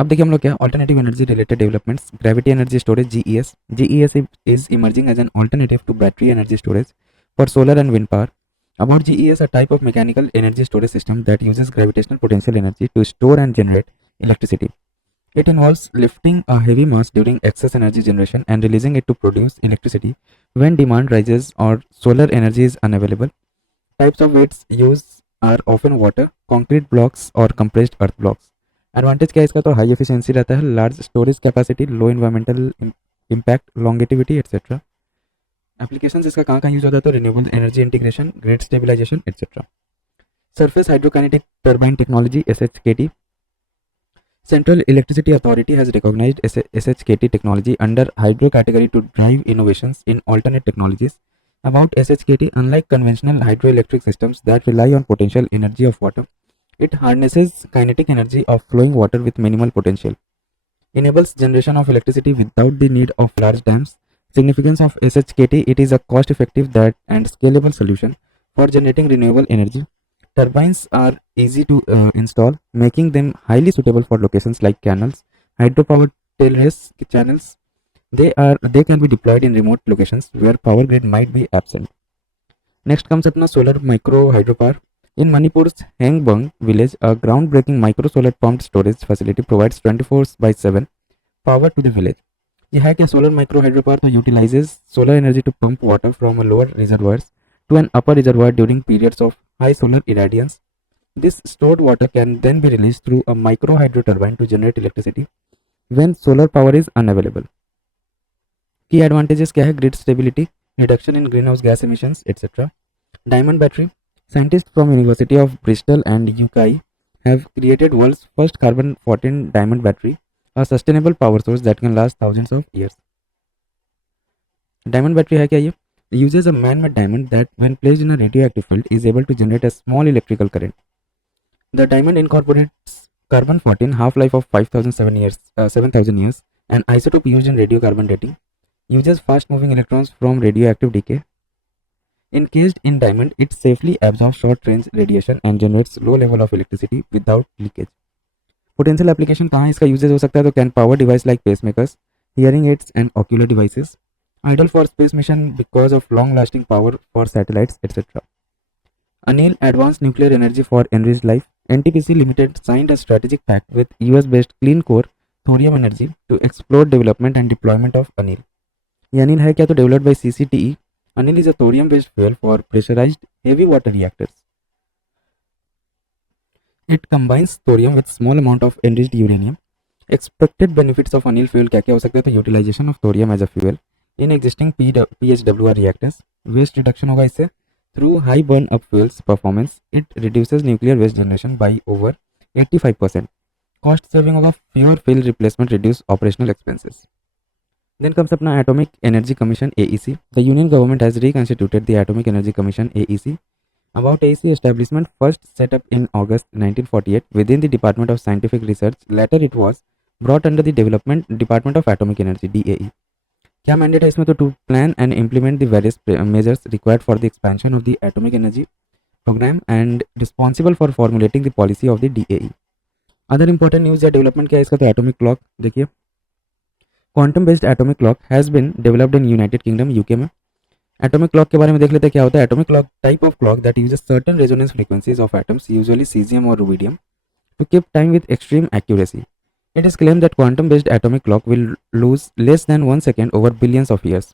अब देखिए हम लोग क्या alternative energy related developments, gravity energy storage GES. GES is emerging as an alternative to battery energy storage for solar and wind power. About GES, a type of mechanical energy storage system that uses gravitational potential energy to store and generate electricity. It involves lifting a heavy mass during excess energy generation and releasing it to produce electricity when demand rises or solar energy is unavailable. Types of weights used are often water, concrete blocks और compressed earth blocks. Advantage क्या है इसका, तो high efficiency रहता है, large storage capacity, low environmental impact, longevity etcetera. Applications इसका कहाँ कहाँ यूज होता है, तो renewable energy integration, grid stabilisation etcetera. Surface hydrokinetic turbine technology SHKT. Central Electricity Authority has recognized SHKT technology under hydro category to drive innovations in alternate technologies. About SHKT, unlike conventional hydroelectric systems that rely on potential energy of water, it harnesses kinetic energy of flowing water with minimal potential. Enables generation of electricity without the need of large dams. Significance of SHKT: it is a cost-effective and scalable solution for generating renewable energy. Turbines are easy to install, making them highly suitable for locations like canals, hydropower terrace channels. They can be deployed in remote locations where power grid might be absent. Next comes अपना solar micro hydropower. In Manipur's Hengbung village, a groundbreaking micro solar pumped storage facility provides 24/7 power to the village. ये है क्या solar micro hydropower, तो utilizes solar energy to pump water from a lower reservoirs to an upper reservoir during periods of high solar irradiance. This stored water can then be released through a micro hydro turbine to generate electricity when solar power is unavailable. Key advantages क्या है, grid stability, reduction in greenhouse gas emissions, etc. Diamond battery. Scientists from University of Bristol and UK have created world's first carbon-14 diamond battery, a sustainable power source that can last thousands of years. Diamond battery है क्या ये? Uses a man-made diamond that, when placed in a radioactive field, is able to generate a small electrical current. The diamond incorporates carbon-14, half-life of 7,000 years, an isotope used in radiocarbon dating. Uses fast-moving electrons from radioactive decay. Encased in diamond, it safely absorbs short-range radiation and generates low level of electricity without leakage. Potential application कहाँ इसका uses हो सकता है, तो can power device like pacemakers, hearing aids and ocular devices. Ideal for space mission because of long-lasting power for satellites, etc. ANIL, Advanced Nuclear Energy for Enriched Life. NTPC Limited signed a strategic pact with US-based Clean Core Thorium Energy to explore development and deployment of ANIL. ये ANIL है क्या, तो developed by CCTE. ANIL is a thorium-based fuel for pressurized heavy water reactors. It combines thorium with small amount of enriched uranium. Expected benefits of ANIL fuel क्या क्या हो सकते हैं, तो utilization of thorium as a fuel in existing PHWR reactors. Waste reduction होगा इससे. Through high burn up fuels performance, it reduces nuclear waste generation by over 85%. Cost saving होगा. Fewer fuel replacement, reduce operational expenses. Then comes अपना Atomic Energy Commission AEC. The Union government has reconstituted the Atomic Energy Commission AEC. About AEC establishment, first set up in August 1948 within the Department of Scientific Research. Later it was brought under the Department of Atomic Energy DAE. क्या mandate है इसमें, तो to plan and implement the various measures required for the expansion of the atomic energy programme and responsible for formulating the policy of the DAE. Other important news या development क्या है इसका, तो atomic clock. देखिए quantum based atomic clock has been developed in United Kingdom UK में. Atomic clock के बारे में देख लेते हैं क्या होता है. Atomic clock type of clock that uses certain resonance frequencies of atoms, usually caesium और rubidium, to keep time with extreme accuracy. It is claimed that quantum-based atomic clock will lose less than 1 second over billions of years,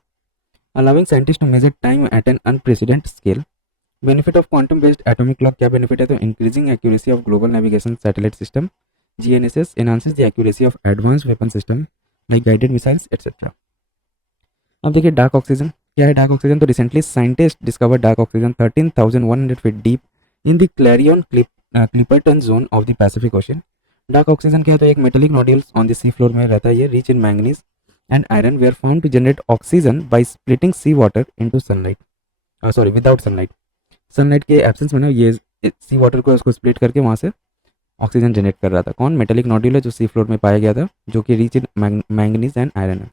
allowing scientists to measure time at an unprecedented scale. Benefit of quantum-based atomic clock क्या benefit है, तो increasing accuracy of global navigation satellite system GNSS, enhances the accuracy of advanced weapon system like guided missiles etc. अब देखिए dark oxygen क्या है. Dark oxygen, तो recently scientist discover dark oxygen 13,100 feet deep in the Clarion Clipperton zone of the Pacific Ocean. डार्क oxygen क्या है, तो एक metallic nodules on the sea floor में रहता है. ये rich in manganese and iron they are found to generate oxygen by splitting sea water into sunlight. Without sunlight. Sunlight के एब्सेंस में ना ये सी वाटर को उसको स्प्लिट करके वहाँ से ऑक्सीजन जनरेट कर रहा था. कौन? मेटेलिक नोड्यूल है जो सी फ्लोर में पाया गया था, जो कि rich in manganese and iron है.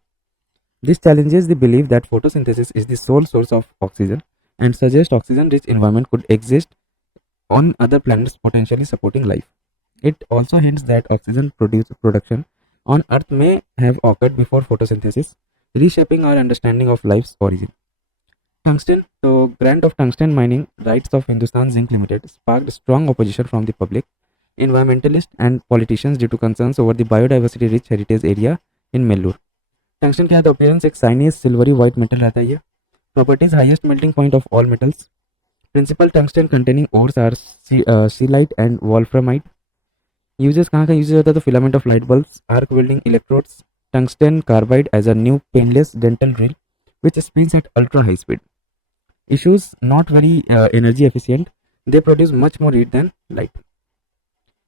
This challenges the believe that photosynthesis is the sole source of oxygen and suggest oxygen rich environment could exist on other planets potentially supporting life. It also hints that oxygen production on Earth may have occurred before photosynthesis, reshaping our understanding of life's origin. Tungsten, the grant of tungsten mining rights of Hindustan Zinc Limited sparked strong opposition from the public, environmentalists, and politicians due to concerns over the biodiversity rich heritage area in Mellur. Tungsten क्या है? Appearance एक Saini silvery white metal रहता है ये. Properties highest melting point of all metals. Principal tungsten containing ores are scheelite and wolframite. Uses कहाँ का uses होता है? तो filament of light bulbs, arc welding electrodes, tungsten carbide as a new painless dental drill which spins at ultra high speed. Issues: not very energy efficient. They produce much more heat than light.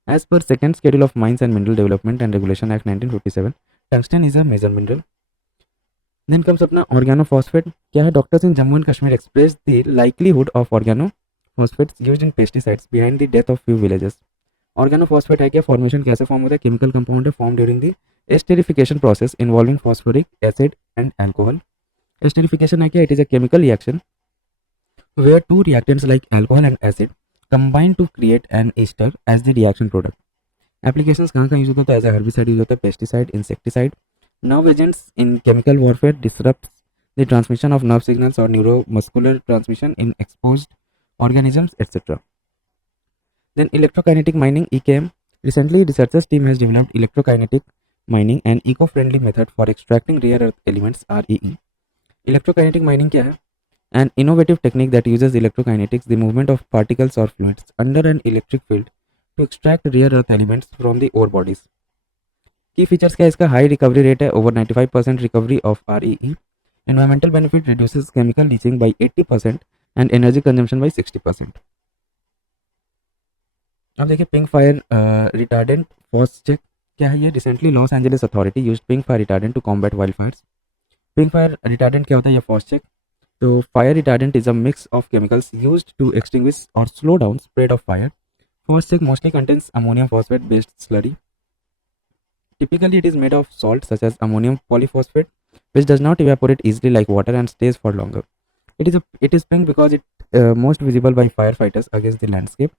As per second schedule of Mines and Mineral Development and Regulation Act 1957, tungsten is a major mineral. Then comes अपना organophosphate. क्या है? Doctors in Jammu and Kashmir expressed the likelihood of organophosphates used in pesticides behind the death of few villages. Organophosphate है क्या? Formation कैसे form होता है? Chemical compound है formed during the esterification process involving phosphoric acid and alcohol. Esterification है क्या? It is a chemical reaction where two reactants like alcohol and acid combine to create an ester as the reaction product. Applications कहाँ कहाँ use होता है? As a herbicide use होता है, pesticide, insecticide. Nerve agents in chemical warfare disrupts the transmission of nerve signals or neuromuscular transmission in exposed organisms, etc. Then electrokinetic mining (EKM). Recently, researchers team has developed electrokinetic mining, an eco-friendly method for extracting rare earth elements (REE). Electrokinetic mining क्या है? An innovative technique that uses electrokinetics, the movement of particles or fluids under an electric field, to extract rare earth elements from the ore bodies. Key features क्या है इसका? High recovery rate है, over 95% recovery of REE. Environmental benefit: reduces chemical leaching by 80% and energy consumption by 60%. अब देखिए pink fire retardant Phos Chek क्या है ये? Recently Los Angeles authority used pink fire retardant to combat wild fires. Pink fire retardant क्या होता है? ये Phos Chek. तो fire retardant is a mix of chemicals used to extinguish और slow down spread of fire. Phos Chek mostly contains ammonium phosphate based slurry. Typically, it is made of salt such as ammonium polyphosphate, which does not evaporate easily like water and stays for longer. It is pink because it most visible by firefighters against the landscape.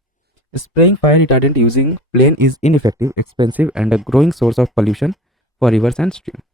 Spraying fire retardant using plain is ineffective, expensive, and a growing source of pollution for rivers and streams.